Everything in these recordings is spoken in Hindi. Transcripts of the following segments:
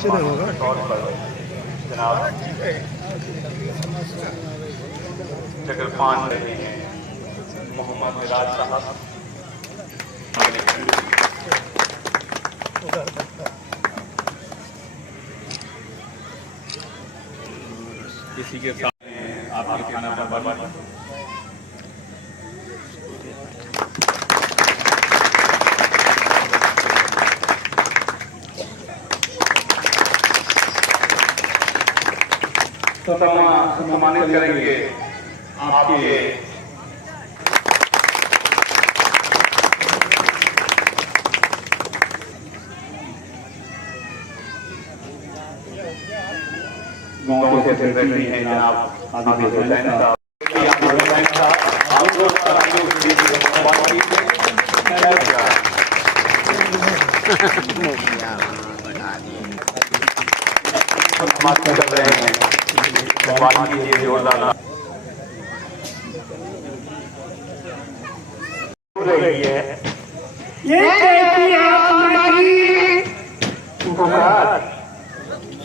जनाब चक्रपान रहे हैं मोहम्मद मिराज साहब। किसी के सामने आपके खाना बर्बाद तो सम्मानित करेंगे आपके गाँव के सेक्रेटरी हैं जनाब आदित्य हुसैन साहब। कर रहे हैं जोरदार हो रही है ये कैसी आत्मारी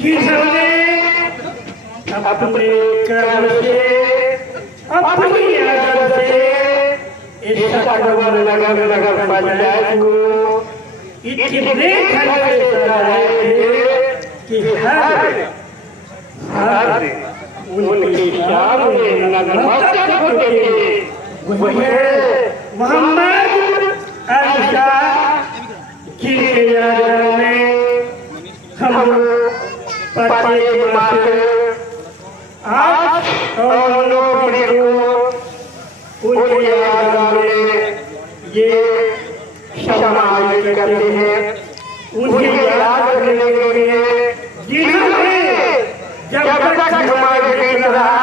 जिसने अपने कर्म से अपनी अदब से इस सकवर नगर पंचायत को इतने खर्चे कराए थे कि हर उनके सामने नतमस्तक होते थे। वही मोहम्मद अरशा जिनके याद में हम पति माते आज और नौकरी को उनके याद में ये समाहित करते हैं। उन्हें याद करने के लिए जिन्होंने जब तक हमारे देश रहा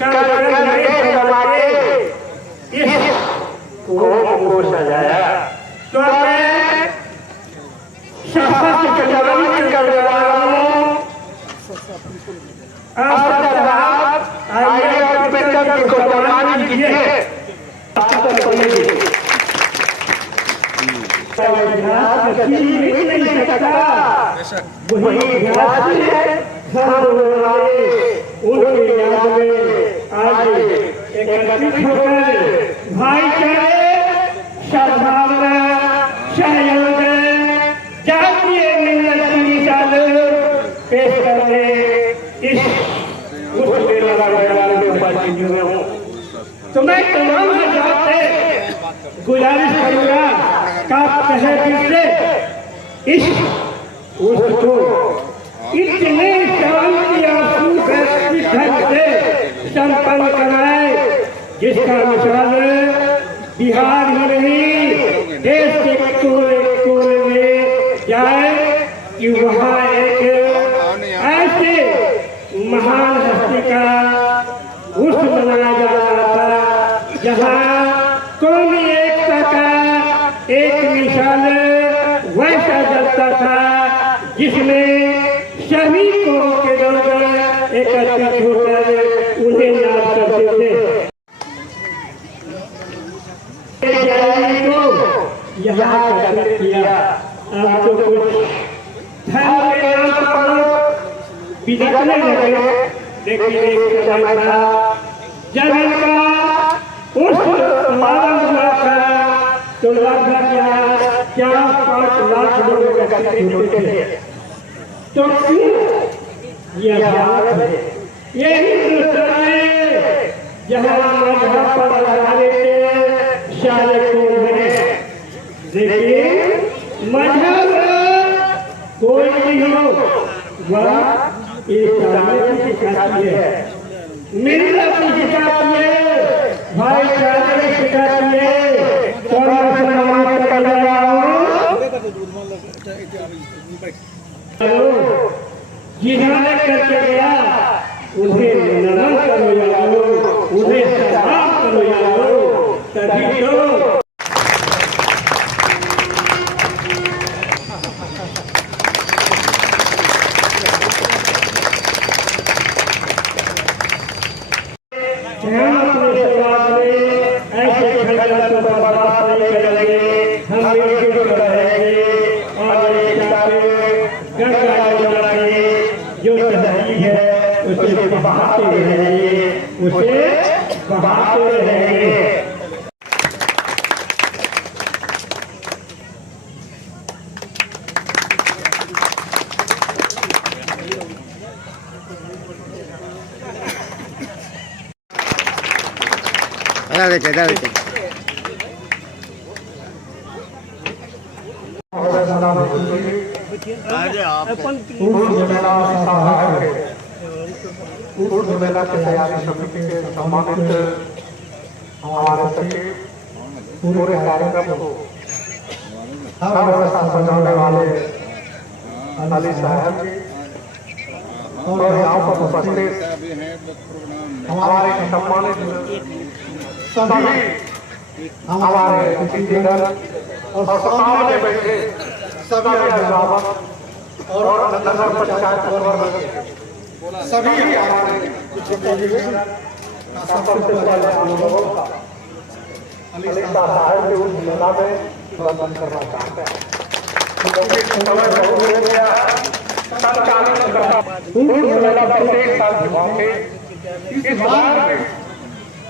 कल समाते इस कौम को सजाया। तो मैं सशस्त्र जवान करने वाला हूँ। आइए अम्बेडकर को सम्मानित कीजिए। नहीं सकता वही इतिहास है। उनके याद में आज एकत्रित होकर भाईचारे सद्भावना सहयोग जातीय मिलत की मिसाल पेश करने इस में हूँ। तो मैं तमाम हजरात से गुजारिश करूँगा का कहे से इस उसको इतने शांति आंसू ढंग से संपन्न कराए जिसका मिसाल बिहार ही नहीं देश के कोने कोने में जाए कि वहाँ एक ऐसे महान हस्ती का उर्स मनाया जा रहा था जहाँ कौमी एकता का एक मिसाल वैसा जलता था जिसमें सभी कौम के लोग एकत्रित होकर उन्हें याद करते थे। यहाँ एकत्रित किया अब तो कुछ धर्म के नाम पर बिगड़ने लगे। लेकिन एक समय था जब इनका उस समागम हुआ था तो लगभग 4-5 लाख लोग एकत्रित होते थे। तो ये भारत है, ये हिंदुस्तान है जहाँ मजहब पर आधारित सारे कौम है। लेकिन मजहब कोई भी हो वह इस्लाम की सिखाती है, मिल्लत की सिखाती है, भाईचारे की सिखाती है। तो मैं सम्मानित कर रहा हूँ जिन्होंने करके गया उन्हें नमन करो यारो, उन्हें सलाम करो यारो। तभी तो हम अपने समाज में ऐसे खंडन को बर्दाश्त नहीं करेंगे। हम मिलजुल रहेंगे और गंगा उसे बहाते रहेंगे, उसे बहाते रहेंगे। कुंभ मेला की तैयारी समिति के सम्मानित हमारे सचिव पूरे कार्यक्रम को हर व्यवस्था सजाने वाले अली साहब जी और यहाँ पर उपस्थित हमारे सम्मानित सभी हमारे अतिथिगण और सामने बैठे सभी अभिभावक और नगर पंचायत वर्ग सभी हमारे सबसे पहले हम लोगों का अली साहब के उस मेला में वंदन करना चाहते हैं। समय बहुत हो गया है, मेला प्रत्येक साल दिखाओगे। इस बार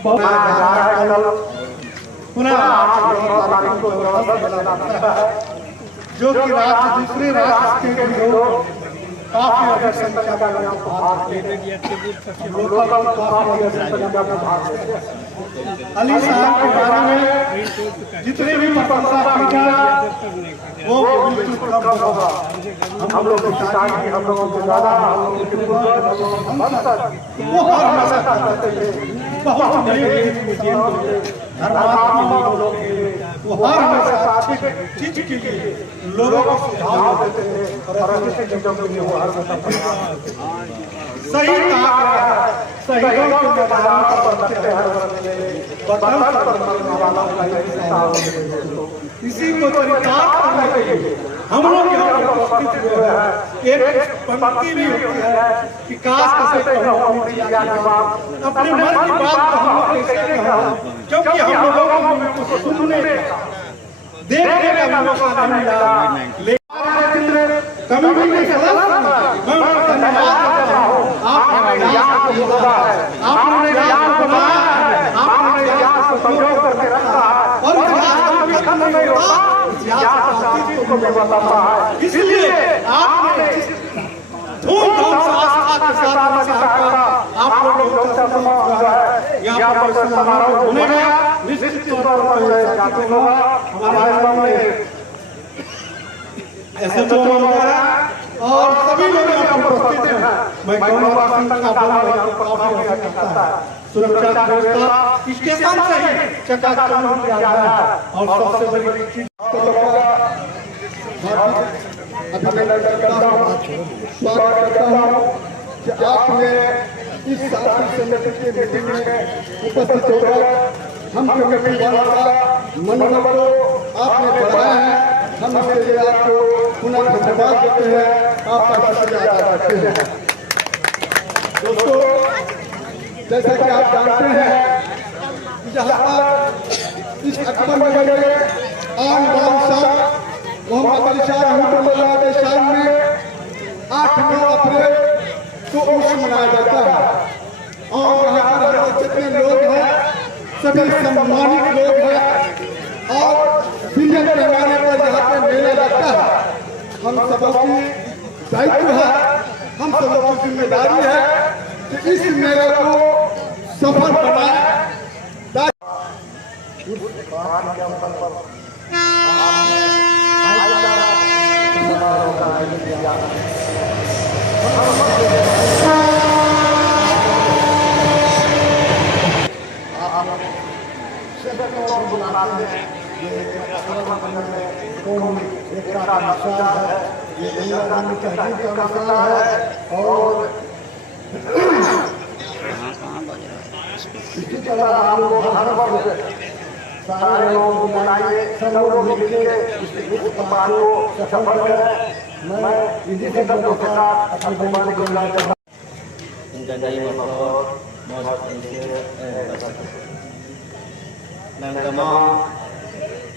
मनाया जा रहा है कल पुनः 8 तारीख को है, जो कि राज्य दूसरे राज्य के लोग काफी अधिक संख्या में यहाँ भाग लेते हैं। लोकल काफी अधिक संख्या में भाग लेते हैं। अली साहब के बारे में जितने भी प्रशंसा की जाए वो बिल्कुल कम होगा। हम लोग की पिताजी, हम लोगों के दादा, हम लोगों के पूर्वज, वो हर हमेशा करते थे बहुत बड़े धर्मात्मा लोग थे। वो हर हमेशा आर्थिक चीज के लिए लोगों को सुझाव देते थे और ऐसे चीजों के लिए वो हर हमेशा सही कहा गया है। शहीदों के मैदान पर लगते हर बंदे वतन पर मरने वालों का यही साहब है। इसी को चरितार्थ करने के लिए हम लोग यहाँ उपस्थित हुए हैं। एक पंक्ति भी होती है कि काश कैसे कहूँ अपनी दिया की बात, अपने मन की बात को हम लोग कैसे कहूँ, क्योंकि हम लोगों को कुछ सुनने का देखने का मौका नहीं मिला। कभी भी नहीं चला। मैं धन्यवाद करता हूँ। आपने याद को बोला है, आपने याद को बनाया है, आपने याद को संजो करके रखा है और याद कभी खत्म नहीं होता। याद अतीत को भी बताता है। इसलिए आपने धूमधाम से आस्था के साथ आप लोगों को सम्मान हुआ है। यहाँ पर समारोह होने गया निश्चित तौर पर जाते होगा। हमारे सामने ऐसे जो और सभी लोग यहाँ पर उपस्थित हैं। मैं कहूँगा संख्या बोलना काफी अधिक करता है। सुरक्षा व्यवस्था स्टेशन से ही चकाचौंध किया गया है और सबसे बड़ी चीज अभिनंदन करता हूँ, स्वागत करता हूँ कि आपने इस साथी समिति की मीटिंग में उपस्थित होकर हम कमेटी वालों का मनोबल को आपने बढ़ाया है। हम इसके लिए आपको पुनः धन्यवाद देते हैं। आपका शुक्रिया अदा करते हैं। दोस्तों, जैसा कि आप जानते हैं कि जहाँ पर इस अकबर नगर के आन बान शाह मोहम्मद अली शाह रहमतुल्लाह के शान में 8-9 अप्रैल को उर्स मनाया जाता है और यहाँ पर जितने लोग हैं सभी सम्मानित लोग हैं और विजय पैमाने पर यहाँ पे मेला लगता है। हम सबों की दायित्व है, हम सबों की जिम्मेदारी है कि इस मेले को सफल बनाए। और इसी तरह हम लोग हर वर्ष सारे लोग बुलाइए, सब लोग मिलके इस बात को सफल करें। मैं इसी से सबके साथ अपनी बेटी को बुला करता हूँ। मैं तमाम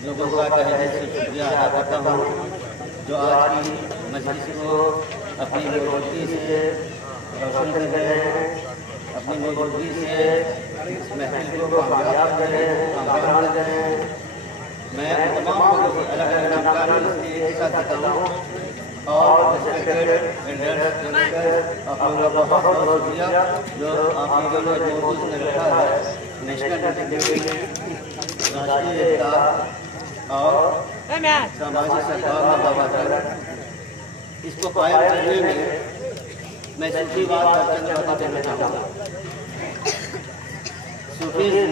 लोगों का तहे से शुक्रिया अदा करता हूँ जो आज की मजलिस को अपनी रोटी से रोशन कर रहे हैं, अपनी मौजूदगी से इस महफिल को कामयाब कर रहे हैं, कामयाब कर रहे हैं। मैं तमाम लोगों को अलग अलग नामकारों से एक साथ कहता हूँ और रिस्पेक्टेड एल्डर्स आप लोगों का बहुत बहुत शुक्रिया जो आप लोगों ने मौजूद में रखा है नेशनल इंटीग्रिटी, राष्ट्रीय एकता और सामाजिक सद्भाव का वातावरण, इसको कायम करने में मैं सूफी बात का चंद बातें कहना चाहूँगा। Sufism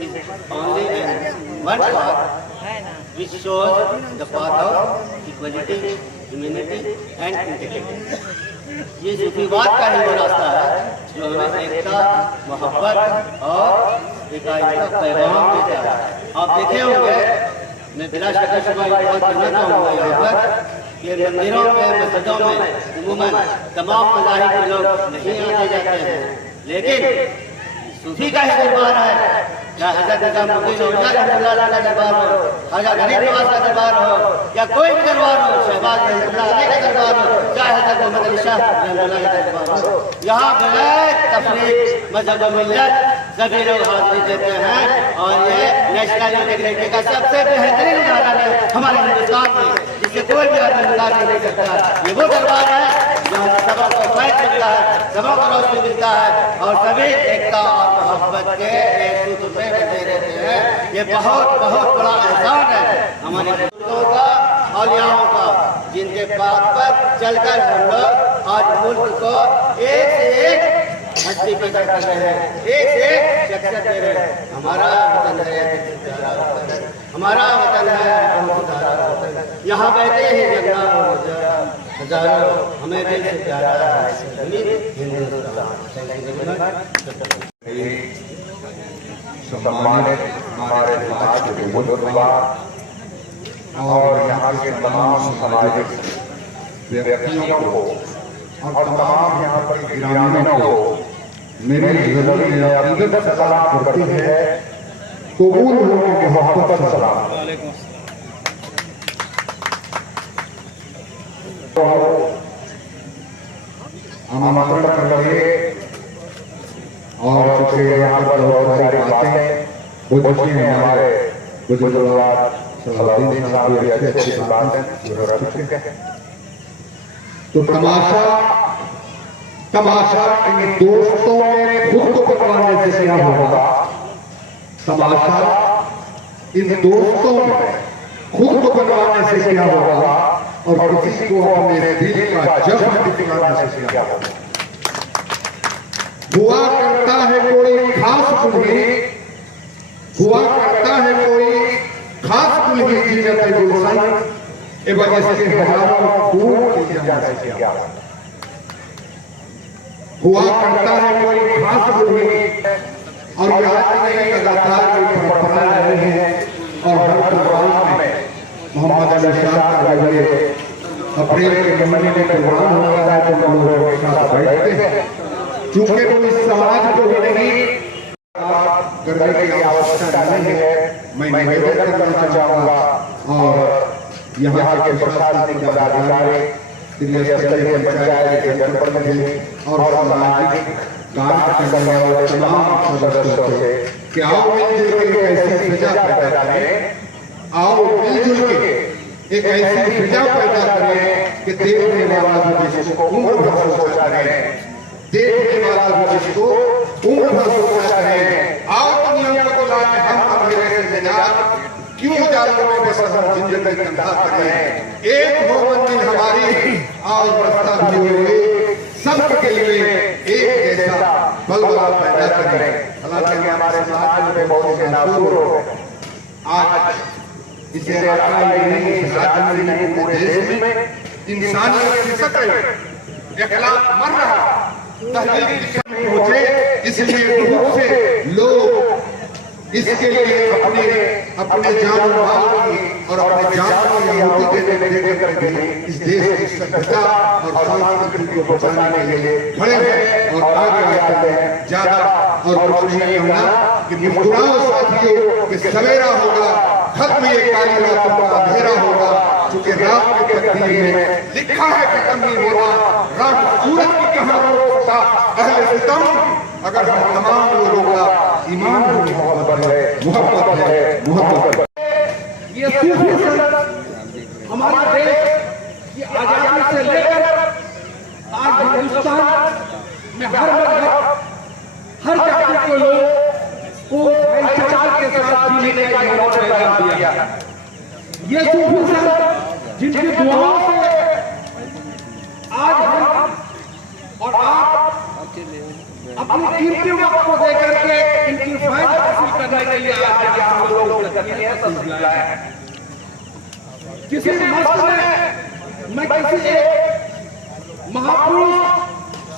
is only one path which shows the path of equality, humanity and integrity. ये सूफीवाद का ही वो रास्ता है जो हमें एकता, मोहब्बत और इकाई का पैगाम देता है। आप देखे होंगे, मैं बिला शक शुबा ये बात कहना चाहूँगा यहाँ पर कि मंदिरों में, मस्जिदों में उम्मूमन तमाम मज़ाहिब के लोग नहीं आते जाते हैं, लेकिन सूफी का ही दरबार है, चाहे हज़रत निज़ामुद्दीन औलिया रहमतुल्लाह का दरबार हो, ख्वाजा गरीब नवाज का दरबार हो, या कोई भी दरबार हो, शहबाज रहमतुल्लाह अलैह का दरबार हो, चाहे हज़रत मोहम्मद अली शाह रहमतुल्लाह का दरबार हो, यहाँ बगैर तफरीक मज़हब व मिल्लत सभी लोग हाजिरी देते हैं। और ये नेशनल इंटीग्रिटी का सबसे बेहतरीन उदाहरण है हमारे हिंदुस्तान में, जिससे कोई भी आदमी इनकार नहीं कर सकता। ये वो दरबार है जहाँ सबों को फैज मिलता है, सबों को रोशनी मिलता है और सभी एकता और मोहब्बत के एक सूत्र पे बचे रहते हैं। ये बहुत बहुत बड़ा एहसान है हमारे बुजुर्गों का, औलियाओं का, जिनके बात पर चलकर हम लोग आज मुल्क को एक से एक हस्ती पैदा कर रहे हैं, एक से एक शख्सियत दे रहे हैं। हमारा वतन है, हमारा वतन है, यहाँ बैठे हैं हजारों, हमें दिल से प्यारा है सम्मानित हमारे समाज के बुजुर्गवार और यहाँ के तमाम सामाजिक व्यक्तियों को और तमाम यहाँ पर ग्रामीणों को मेरी अकीदत से सलाम करती है, कबूल हो के मोहब्बत से सलाम। तो आमंत्रण कर रहे और चूंकि यहाँ पर बहुत सारी बातें पूछी हैं, हमारे बुजुर्गवार सलाउद्दीन साहब भी अच्छी अच्छी बातें जो रख चुके हैं। तो तमाशा इन दोस्तों में खुद को पकड़ाने से क्या होगा? तमाशा इन दोस्तों में खुद को पकड़ाने से क्या होगा? और किसी को अपने दिल का जख्म दिखाने से क्या होगा? हुआ करता है कोई खास कुल्ही, हुआ करता है कोई खास कुल्ही जीनत गुलशन, एवं इसके हजारों फूल की जमात से क्या होगा? हुआ करता है कोई खास कुल्ही और आज नहीं लगातार परंपरा रहे हैं और हर प्रोग्राम में मोहम्मद अली शाह का ये अप्रैल के महीने में प्रोग्राम हो रहा है तो हम लोग एक साथ बैठते हैं। चूंकि वो इस समाज को भी नहीं करने की आवश्यकता नहीं है, मैं निवेदन करना चाहूँगा और यहाँ के प्रशासनिक पदाधिकारी, स्तरीय पंचायत के जनप्रतिनिधि और सामाजिक काम करने वाले तमाम सदस्यों से कि आओ मिलजुल के ऐसी फिजा पैदा करें, आओ मिलजुल के एक ऐसी फिजा पैदा करें कि देखने वाला भी जिसको उम्र भर सोचा रहे, देखने वाला भी जिसको उम्र भर सोचा रहे। आओ दुनिया को लाए हम अंधेरे से निजात, क्यों जालों में बसर जिंदगी कंधा करें। एक हो मंजिल हमारी और रास्ता भी हो सबके लिए एक जैसा बलबला पैदा करें। हालांकि हमारे समाज में बहुत से नासूर हो गए, आज इसे इलाका ही नहीं, इस राज्य में नहीं, पूरे देश में इंसानियत खिसक रही, इखलाक मर रहा, तहरीक पहुंचे, इसलिए बहुत से लोग इसके लिए अपने जान माल की और अपने जान को आहुति देने करके इस देश की सभ्यता और संस्कृति को बचाने के लिए खड़े हैं और आगे आते हैं ज्यादा। और कुछ नहीं होना कि मुस्कुराओ साथियों कि सवेरा होगा, खत्म ये काली रातों का अंधेरा होगा, क्योंकि रात के तकदीर में लिखा है कि कमी होगा, रात सूरज की कहानियों अहले सितम, अगर हम तमाम लोगों का ईमान और मोहब्बत है, मोहब्बत है। ये सूफी संत हमारे देश की आजादी से लेकर आज हिंदुस्तान में हर मजहब, हर जाति के लोग को भाईचारे के साथ जीने का इन्होंने पैगाम दिया। ये सूफी संत जिनकी दुआओं से आज हम और आप अपनी कीमती वक्त को देकर के इनकी फायदा हासिल करने के लिए आज हम लोग सिलसिला है। किसी मस्त में मैं किसी एक महापुरुष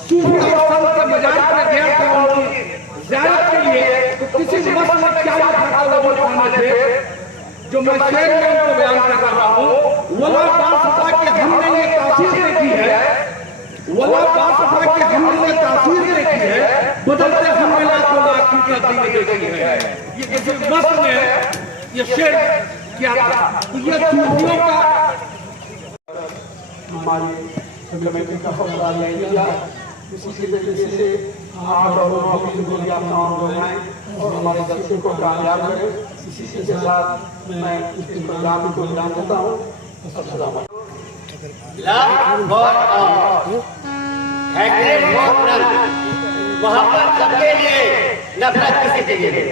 सूफी और संत के मजार पर गया था उनकी ज़ियारत के लिए, तो किसी मस्त में क्या था लोगों खाने से जो मैं शेर में उनको बयान कर रहा हूँ। वला बासफा के हमने ये तासीर देखी है, वला बासफा के हमने तासीर देखी है, बदलते हमने लाखों लाख की दीन देखी है। ये किसी मस्त में ये शेर क्या था, तो ये सूफियों का हमारी कमेटी का फैसला लिया। इसी तरीके से आप और हम बनाएं और हमारे दर्शकों को कामयाब करें। इसी के साथ मैं इस प्रोग्राम को विराम देता हूँ। मोहब्बत सबके लिए, नफरत किसी के लिए।